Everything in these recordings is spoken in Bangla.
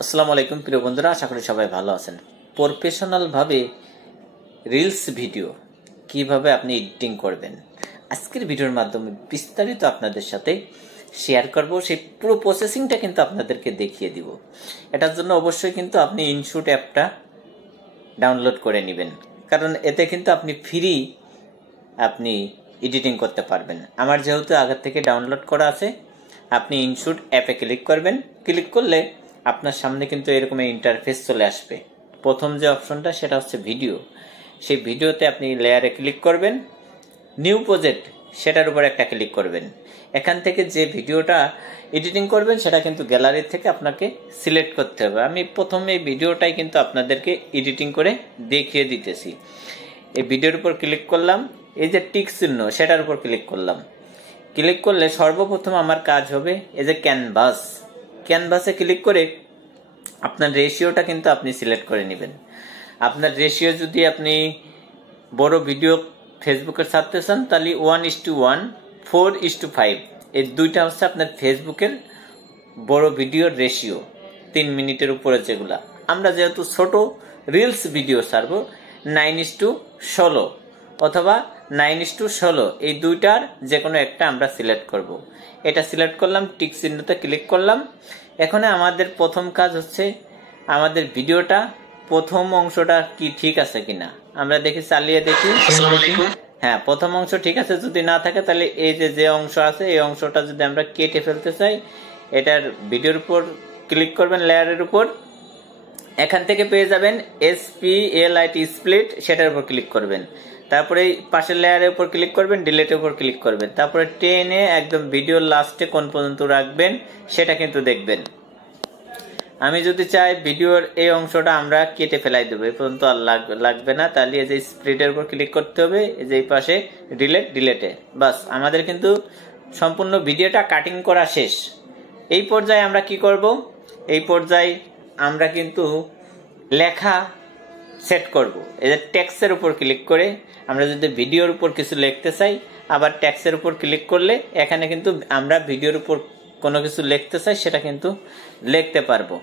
আসসালামু আলাইকুম প্রিয় বন্ধুরা, আশা করি সবাই ভালো আছেন। প্রফেশনাল ভাবে রিলস ভিডিও কিভাবে আপনি এডিটিং করবেন, আজকের ভিডিওর মাধ্যমে বিস্তারিত আপনাদের সাথে শেয়ার করব। সেই পুরো প্রসেসিংটা কিন্তু আপনাদেরকে দেখিয়ে দিব। এটার জন্য অবশ্যই কিন্তু আপনি ইনশুট অ্যাপটা ডাউনলোড করে নেবেন, কারণ এতে কিন্তু আপনি ফ্রি আপনি এডিটিং করতে পারবেন। আমার যেহেতু আগে থেকে ডাউনলোড করা আছে, আপনি ইনশুট অ্যাপে ক্লিক করবেন। ক্লিক করলে আপনার সামনে কিন্তু এরকম ইন্টারফেস চলে আসবে। প্রথম যে অপশনটা সেটা হচ্ছে ভিডিও। সেই ভিডিওতে আপনি লেয়ারে ক্লিক করবেন, নিউ প্রজেক্ট সেটার উপর একটা ক্লিক করবেন। এখান থেকে যে ভিডিওটা এডিটিং করবেন সেটা কিন্তু গ্যালারি থেকে আপনাকে সিলেক্ট করতে হবে। আমি প্রথমে এই ভিডিওটাই কিন্তু আপনাদেরকে এডিটিং করে দেখিয়ে দিতেছি। এই ভিডিওর উপর ক্লিক করলাম, এই যে টিক চিহ্ন সেটার উপর ক্লিক করলাম। ক্লিক করলে সর্বপ্রথম আমার কাজ হবে এই যে ক্যানভাসে ক্লিক করে আপনার রেশিওটা কিন্তু আপনি সিলেক্ট করে নেবেন। আপনার রেশিও যদি আপনি বড় ভিডিও ফেসবুকে ছাড়তে চান তাহলে 1:1, 4:5 এই দুইটা হচ্ছে আপনার ফেসবুকের বড় ভিডিওর রেশিও, 3 মিনিটের উপরে যেগুলা। আমরা যেহেতু ছোট রিলস ভিডিও ছাড়বো 9:16 অথবা 9:16 এই দুইটার যে কোনো একটা আমরা সিলেক্ট করব। এটা সিলেক্ট করলাম, টিক চিহ্নতে ক্লিক করলাম। এখন আমাদের প্রথম কাজ হচ্ছে আমাদের ভিডিওটা প্রথম অংশটা কি ঠিক আছে কিনা আমরা দেখি, চালিয়ে দেখি। হ্যাঁ, প্রথম অংশ ঠিক আছে। যদি না থাকে তাহলে এই যে অংশ আছে এই অংশটা যদি আমরা কেটে ফেলতে চাই, এটার ভিডিওর উপর ক্লিক করবেন, লেয়ারের উপর। এখান থেকে পেয়ে যাবেন SPLIT স্প্লিট, সেটার উপর ক্লিক করবেন। তারপরে পাশের লেয়ারের উপর ক্লিক করবেন, ডিলেটের উপর ক্লিক করবেন। তারপরে টেনে একদম ভিডিওর লাস্টে কোন পর্যন্ত রাখবেন সেটা কিন্তু দেখবেন। আমি যদি চাই ভিডিওর এই অংশটা আমরা কেটে ফেলাই দেবো, এই পর্যন্ত আর লাগবে না, তাহলে এই যে স্প্লিটের উপর ক্লিক করতে হবে, এই যে এই পাশে ডিলেটে। বাস, আমাদের কিন্তু সম্পূর্ণ ভিডিওটা কাটিং করা শেষ। এই পর্যায়ে আমরা কি করব? এই পর্যায়ে আমরা কিন্তু লেখা সেট করব। এই যে টেক্সটের উপর ক্লিক করে আমরা যদি ভিডিওর উপর কিছু লিখতে চাই, আবার টেক্সটের উপর ক্লিক করলে এখানে কিন্তু আমরা ভিডিওর উপর কোনো কিছু লিখতে চাই সেটা কিন্তু লিখতে পারবো।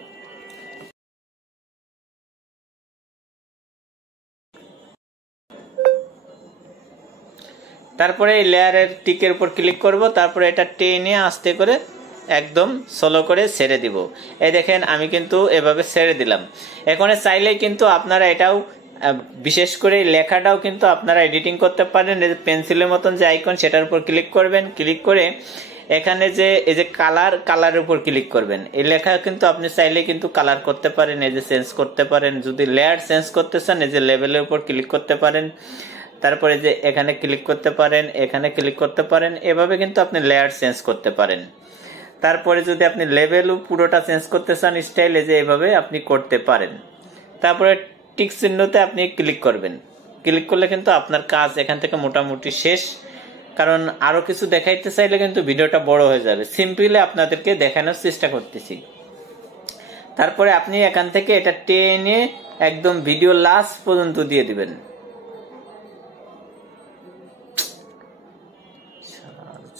তারপরে এই লেয়ারের টিকের উপর ক্লিক করব। তারপরে এটা টেনে আস্তে করে একদম স্লো করে ছেড়ে দিব। এই দেখেন আমি কিন্তু এভাবে ছেড়ে দিলাম। এখন চাইলে কিন্তু আপনারা এটাও বিশেষ করে লেখাটাও কিন্তু আপনারা এডিটিং করতে পারেন। এই যে পেন্সিলের মতন যে আইকন সেটার উপর ক্লিক করবেন। ক্লিক করে এখানে যে এই যে কালারের উপর ক্লিক করবেন। এই লেখা কিন্তু আপনি চাইলে কিন্তু কালার করতে পারেন, এই যে চেঞ্জ করতে পারেন। যদি লেয়ার চেঞ্জ করতে চান এই যে লেভেলের উপর ক্লিক করতে পারেন। তারপরে যে এখানে ক্লিক করতে পারেন, এখানে ক্লিক করতে পারেন। এভাবে কিন্তু আপনি লেয়ার চেঞ্জ করতে পারেন। তারপরে যদি আপনি লেভেলও পুরোটা চেঞ্জ করতে চান স্টাইলে, যে এভাবে আপনি করতে পারেন। তারপরে টিক চিহ্নতে আপনি ক্লিক করবেন। ক্লিক করলে কিন্তু আপনার কাজ এখান থেকে মোটামুটি শেষ। কারণ আরো কিছু দেখাইতে চাইলে কিন্তু ভিডিওটা বড় হয়ে যাবে। সিম্পলি আপনাদেরকে দেখানোর চেষ্টা করতেছি। তারপরে আপনি এখান থেকে এটা টেনে একদম ভিডিও লাস্ট পর্যন্ত দিয়ে দিবেন।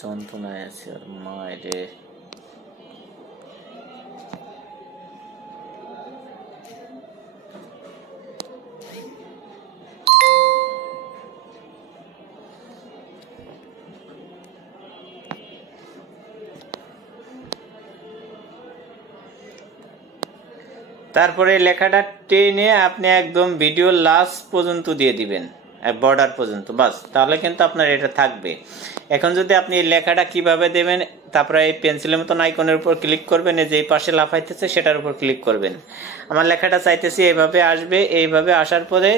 যন্ত্রণায় আছে মায়েরে। তারপরে লেখাটা টেনে আপনি একদম ভিডিও লাস্ট পর্যন্ত দিয়ে দিবেন, বর্ডার পর্যন্ত। বাস, তাহলে কিন্তু আপনার এটা থাকবে। এখন যদি আপনি এই লেখাটা কিভাবে দেবেন, তারপরে এই পেন্সিলের মতন আইকনের উপর ক্লিক করবেন, এই যে এই পাশে লাফাইতেছে সেটার উপর ক্লিক করবেন। আমার লেখাটা চাইতেছি এইভাবে আসবে, এইভাবে আসার পরে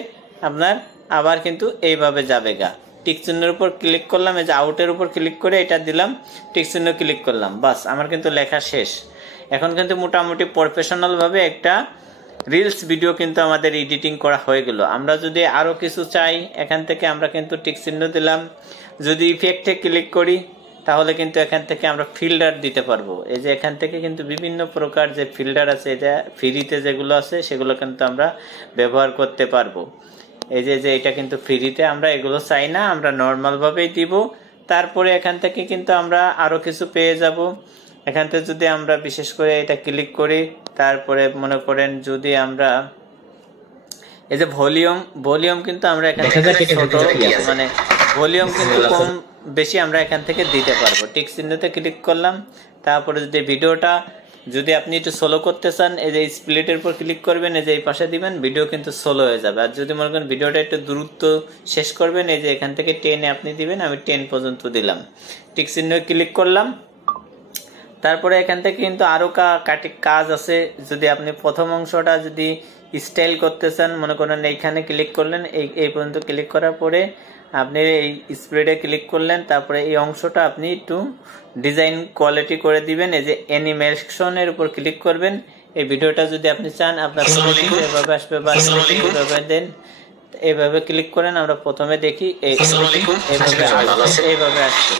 আপনার আবার কিন্তু এইভাবে যাবে গা। টিক চিহ্নের উপর ক্লিক করলাম, এই যে আউটের উপর ক্লিক করে এটা দিলাম, টিক চিহ্ন ক্লিক করলাম। বাস, আমার কিন্তু লেখা শেষ। এখন কিন্তু মোটামুটি প্রফেশনাল ভাবে একটা রিলস ভিডিও কিন্তু আমাদের এডিটিং করা হয়ে গেল। আমরা যদি আরো কিছু চাই এখান থেকে আমরা কিন্তু টিক চিহ্ন দিলাম। যদি ইফেক্টে ক্লিক করি তাহলে কিন্তু এখান থেকে আমরা ফিল্টার দিতে পারবো। এই যে এখান থেকে কিন্তু বিভিন্ন প্রকার যে ফিল্টার আছে, এটা ফ্রিতে যেগুলো আছে সেগুলো কিন্তু আমরা ব্যবহার করতে পারবো। এই যে এটা কিন্তু ফ্রিতে, আমরা এগুলো চাই না, আমরা নর্মাল ভাবেই দিব। তারপরে এখান থেকে কিন্তু আমরা আরো কিছু পেয়ে যাব। এখান থেকে যদি আমরা বিশেষ করে এটা ক্লিক করি, তারপরে মনে করেন যদি আমরা এই যে ভলিউম কিন্তু আমরা এখান থেকে ছোট মানে ভলিউম কিন্তু কম বেশি আমরা এখান থেকে দিতে পারবো। টিক চিহ্নতে ক্লিক করলাম, তারপরে যদি ভিডিওটা যদি আপনি একটু স্লো করতে চান এই যে স্প্লিটের উপর ক্লিক করবেন, এই যে এই পাশে দিবেন, ভিডিও কিন্তু স্লো হয়ে যাবে। আর যদি মনে করেন ভিডিওটা একটু দ্রুত শেষ করবেন, এই যে এখান থেকে 10 আপনি দিবেন, আমি 10 পর্যন্ত দিলাম, টিক চিহ্ন ক্লিক করলাম। তারপরে এখান থেকে কিন্তু আরো কাজ আছে। যদি আপনি প্রথম অংশটা যদি স্টাইল করতে চান, মনে করেন এইখানে ক্লিক করলেন, এই পর্যন্ত ক্লিক করার পরে আপনি এই স্প্রেডে ক্লিক করলেন, তারপরে এই অংশটা আপনি একটু ডিজাইন কোয়ালিটি করে দিবেন, এই যে অ্যানিমেশনের উপর ক্লিক করবেন। এই ভিডিওটা যদি আপনি চান আপনার এভাবে আসবে বা এইভাবে দেন, এইভাবে ক্লিক করেন। আমরা প্রথমে দেখি এইভাবে আসবে।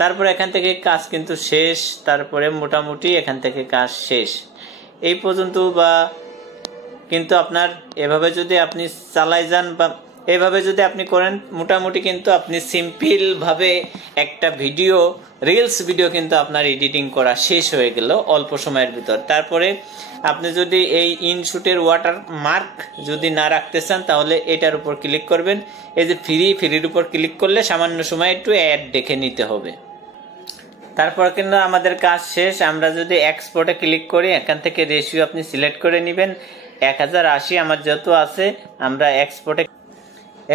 তারপরে এখান থেকে কাজ কিন্তু শেষ, তারপরে মোটামুটি এখান থেকে কাজ শেষ এই পর্যন্ত। বা কিন্তু আপনার এভাবে যদি আপনি চালাই যান বা এভাবে যদি আপনি করেন, মোটামুটি কিন্তু আপনি সিম্পল ভাবে একটা ভিডিও রিলস ভিডিও কিন্তু আপনার এডিটিং করা শেষ হয়ে গেল অল্প সময়ের ভিতর। তারপরে আপনি যদি এই ইনশুটের ওয়াটার মার্ক যদি না রাখতে চান, তাহলে এটার উপর ক্লিক করবেন। এই যে ফ্রির উপর ক্লিক করলে সামান্য সময় একটু অ্যাড দেখে নিতে হবে। তারপর কিন্তু আমাদের কাজ শেষ। আমরা যদি এক্সপোর্টে ক্লিক করি, এখান থেকে রেশিও আপনি সিলেক্ট করে নেবেন 1080 আমার যত আছে, আমরা এক্সপোর্টে।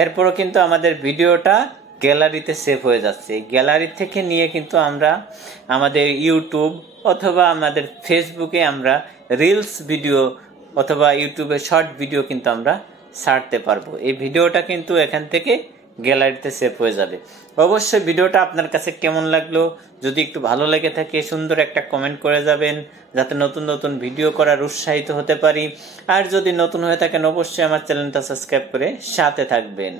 এরপরও কিন্তু আমাদের ভিডিওটা গ্যালারিতে সেভ হয়ে যাচ্ছে। গ্যালারি থেকে নিয়ে কিন্তু আমরা আমাদের ইউটিউব অথবা আমাদের ফেসবুকে আমরা রিলস ভিডিও অথবা ইউটিউবে শর্ট ভিডিও কিন্তু আমরা ছাড়তে পারবো। এই ভিডিওটা কিন্তু এখান থেকে গ্যালারিতে সেভ হয়ে যাবে। অবশ্যই ভিডিওটা আপনার কাছে কেমন লাগলো, যদি একটু ভালো লেগে থাকে সুন্দর একটা কমেন্ট করে যাবেন, যাতে নতুন নতুন ভিডিও করার উৎসাহিত হতে পারি। আর যদি নতুন হয়ে থাকেন অবশ্যই আমার চ্যানেলটা সাবস্ক্রাইব করে সাথে থাকবেন।